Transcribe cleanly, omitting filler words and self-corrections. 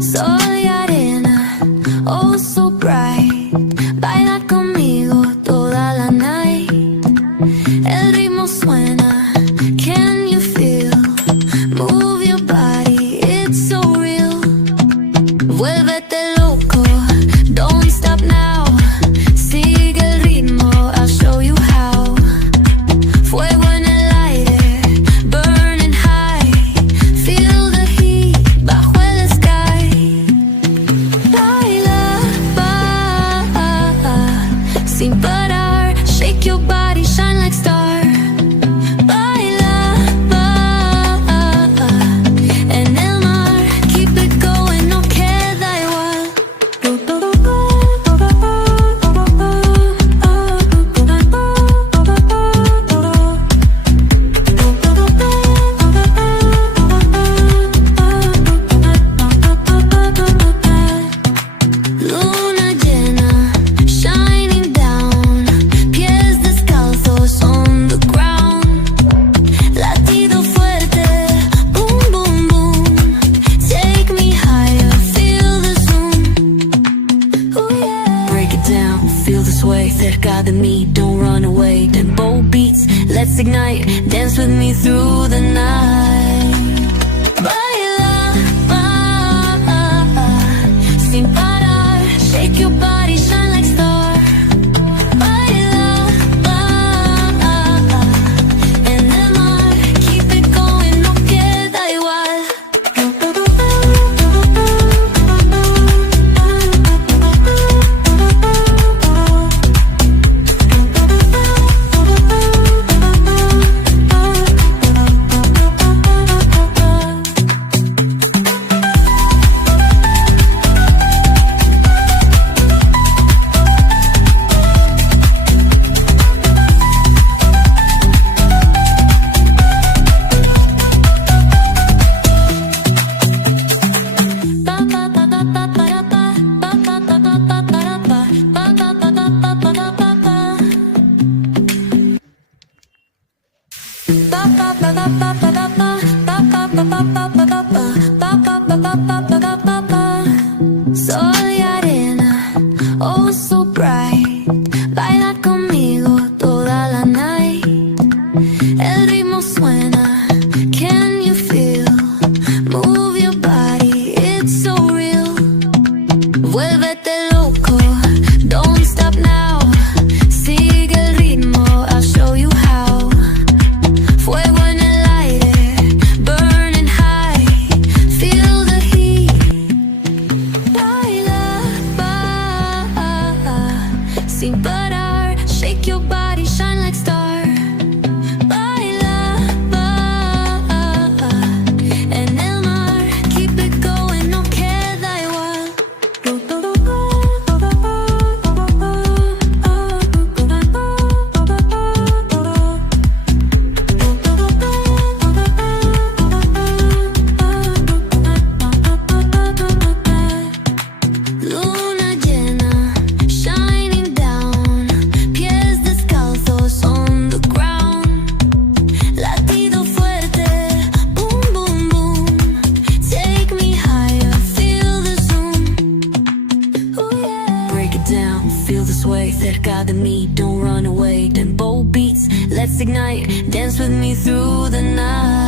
Soy arena, oh so bright. Baila conmigo toda la night. El ritmo suena, can you feel? Move your body, it's so real. Vuélvete loco, don't stop now. Sigue el ritmo, I'll show you how. Fuego en el aire, burning high. Feel the heat bajo el sky. Baila, sin parar. Shake your body, shine like star. Baila, en el mar. Keep it going, no queda igual. Luna llena, shining down. Pies descalzos on the ground. Latido fuerte, boom, boom, boom. Take me higher, feel the zoom. Ooh, yeah. Break it down, feel the sway. Cerca de mí, don't run away. Tempo beats, let's ignite. Dance with me through the night. Baila, sin parar. Shake your body, shine like star. Baila, en el mar. Keep it going, no queda igual. Soy arena, oh so bright. Baila conmigo toda la night. El ritmo suena, can you feel? Move your body, it's so real. Vuélvete loco, don't stop now. Sigue el ritmo, I'll show you how. Fuego en el aire, burning high. Feel the heat. Baila, sin parar. Shake your body, shine like star. Baila, en el mar. Keep it going, no queda igual. Luna llena, shining down. Pies descalzos on the ground. Latido fuerte, boom, boom, boom. Take me higher, feel the zoom. Ooh, yeah. Break it down, feel the sway. Cerca de mí, don't run away. Tempo beats, let's ignite. Dance with me through the night.